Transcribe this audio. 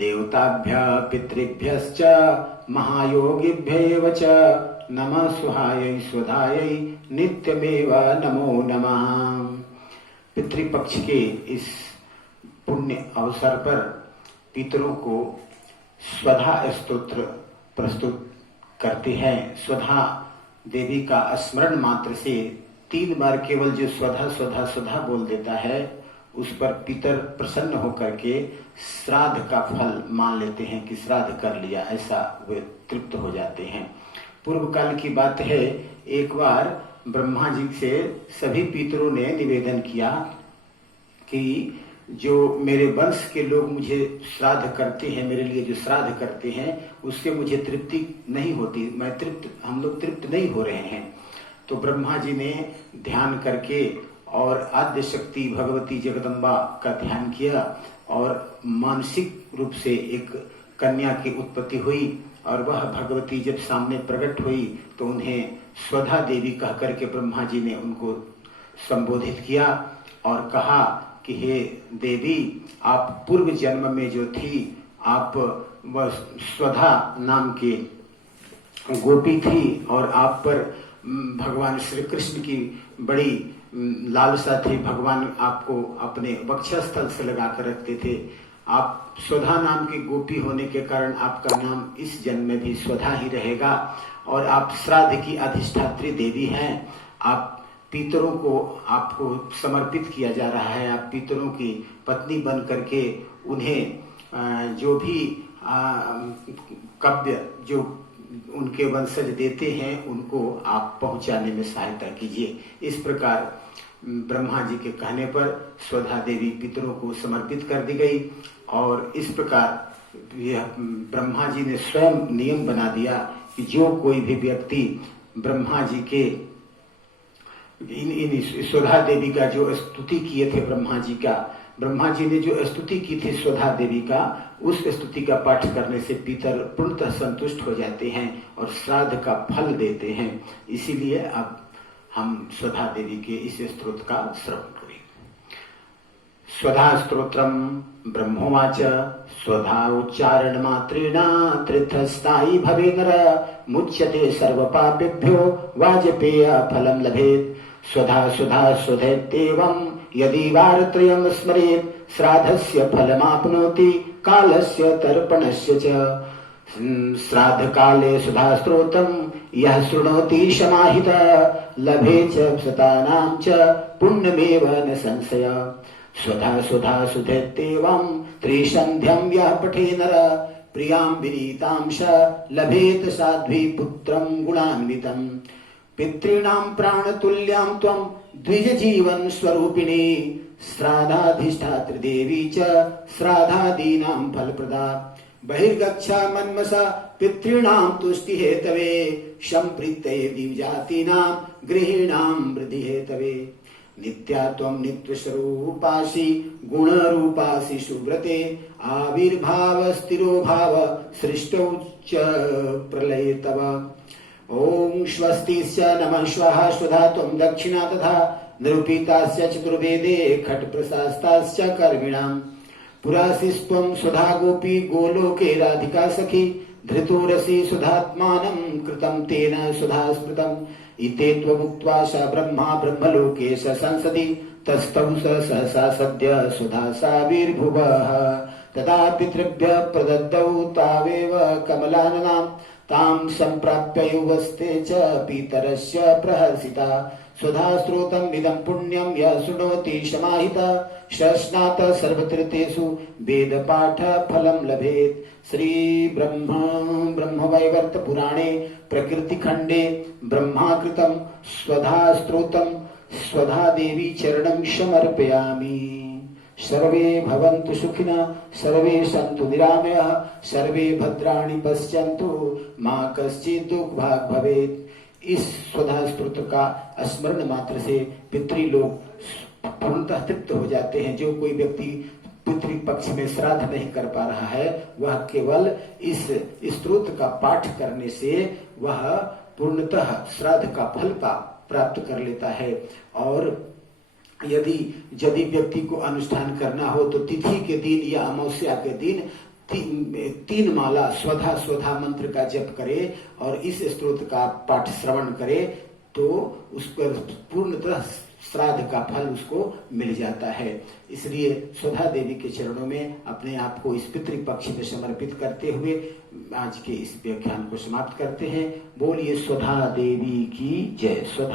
देवताभ्य पितृभ्यश्च महायोगिभ्येव च नमः सुहायै स्वधायै नित्यमेव नमो नमः। पितृपक्ष के इस पुण्य अवसर पर पितरों को स्वधा स्तोत्र प्रस्तुत करते हैं। स्वधा देवी का स्मरण मात्र से 3 बार केवल जो स्वधा स्वधा स्वधा बोल देता है उस पर पितर प्रसन्न होकर के श्राद्ध का फल मान लेते हैं कि श्राद्ध कर लिया, ऐसा वे तृप्त हो जाते हैं। पूर्व काल की बात है, एक बार ब्रह्मा जी से सभी पितरों ने निवेदन किया कि जो मेरे वंश के लोग मुझे श्राद्ध करते हैं, मेरे लिए जो श्राद्ध करते हैं उससे मुझे तृप्ति नहीं होती, हम लोग तृप्त नहीं हो रहे हैं। तो ब्रह्मा जी ने ध्यान करके और आद्य शक्ति भगवती जगदम्बा का ध्यान किया और मानसिक रूप से एक कन्या की उत्पत्ति हुई और वह भगवती जब सामने प्रकट हुई तो उन्हें स्वधा देवी कह करके ब्रह्मा जी ने उनको संबोधित किया और कहा कि हे देवी, आप पूर्व जन्म में जो थी, आप वह स्वधा नाम की गोपी थी और आप पर भगवान श्री कृष्ण की बड़ी लालसा थी। भगवान आपको अपने वक्षस्थल से लगा कर रखते थे। आप स्वधा नाम की गोपी होने के कारण आपका नाम इस जन्म में भी स्वधा ही रहेगा और आप श्राद्ध की अधिष्ठात्री देवी हैं। आप पितरों को आपको समर्पित किया जा रहा है। आप पितरों की पत्नी बन करके उन्हें जो भी कव्य जो उनके वंशज देते हैं उनको आप पहुंचाने में सहायता कीजिए। इस प्रकार ब्रह्मा जी के कहने पर स्वधा देवी पितरों को समर्पित कर दी गई और इस प्रकार यह ब्रह्मा जी ने स्वयं नियम बना दिया कि जो कोई भी व्यक्ति ब्रह्मा जी के इन स्वधा देवी का जो स्तुति किए थे, ब्रह्मा जी ने जो स्तुति की थी स्वधा देवी का, उस स्तुति का पाठ करने से पितर पूर्णतः संतुष्ट हो जाते हैं और श्राद्ध का फल देते हैं। इसीलिए अब हम स्वधा देवी के इस स्तोत्र का श्रवण करें। स्वधा स्तोत्रम ब्रह्मोवाच स्वधा उच्चारण मात्रेण तीर्थस्थायी भवे नर मुच्यते सर्व पापेभ्यो वाजपेय फलम लभेत। स्वधा स्वधा स्वधेत्येवं यदि वारत्रयं स्मरेत् श्राद्धस्य फलमाप्नोति कालस्य तर्पणस्य च। श्राद्ध काले सुधा स्तोत्रं यः शृणोति समाहितः लभे च शतानां च पुण्यमेव न संशय। स्वधा स्वधा सुधेत्येवं त्रिसन्ध्यं यः पठे नर प्रियां विनीतां च लभेत साध्वी पुत्रं गुणान्वितं। पितॄणां प्राणतुल्यां त्वं द्विज जीवन स्वरूपिणी श्राद्धाधिष्ठात्री देवी च श्राद्धादीनां फलप्रदा। बहिर्गच्छ मन्मसा पितॄणां तुष्टि हेतवे संप्रीत्यै दिव्जातीनां गृहीणां वृद्धि हेतवे। नित्या त्वं नित्यस्वरूपासि गुणरूपासि सुव्रते आविर्भाव स्थिरो भाव सृष्टौ च प्रलये तव। ओम स्वस्तिश्च नमः स्वाहा स्वधा त्वं दक्षिणा तथा निरूपितास्य चतुर्वेदे खट्प्रशास्ताश्च कर्मिणां। पुरासिस्त्वं स्वधा गोपी गोलोके राधिका सखी धृतोरसि सुधात्मानं कृतं तेन सुधा स्मृतम्। इते त्वमुक्त्वा स ब्रह्मा ब्रह्मलोके स संसदि तस्थौ स सहसा सद्य सुधा साविर्भुवः। तदा पितृभ्यः प्रददौ तावेव कमलाननां तां सम्प्राप्य युवस्ते च पितरस्य प्रहर्षिता। स्वधा स्तोत्रम् इदं पुण्यं यः शृणोति समाहितः शश्नात सर्वतीर्थेषु वेदपाठ फलं लभेत्। श्री ब्रह्मवैवर्त पुराणे प्रकृतिखण्डे ब्रह्माकृतं स्वधा स्तोत्रं स्वधा देवी चरणं समर्पयामि। सर्वे भवन्तु सुखिनः, सर्वे सन्तु निरामयाः, सर्वे भद्राणि पश्यन्तु, मा कश्चित् दुःखभाग् भवेत्। इस स्वधा स्तोत्र का स्मरण मात्र से पितृलोक पूर्णतः तृप्त हो जाते हैं। जो कोई व्यक्ति पितृ पक्ष में श्राद्ध नहीं कर पा रहा है वह केवल इस स्तोत्र का पाठ करने से वह पूर्णतः श्राद्ध का फल प्राप्त कर लेता है। और यदि व्यक्ति को अनुष्ठान करना हो तो तिथि के दिन या अमावस्या के दिन तीन माला स्वधा स्वधा मंत्र का जप करे और इस स्तोत्र का पाठ श्रवण करे तो उस पर पूर्णतः श्राद्ध का फल उसको मिल जाता है। इसलिए स्वधा देवी के चरणों में अपने आप को इस पितृपक्ष में समर्पित करते हुए आज के इस व्याख्यान को समाप्त करते हैं। बोलिए स्वधा देवी की जय। स्वधा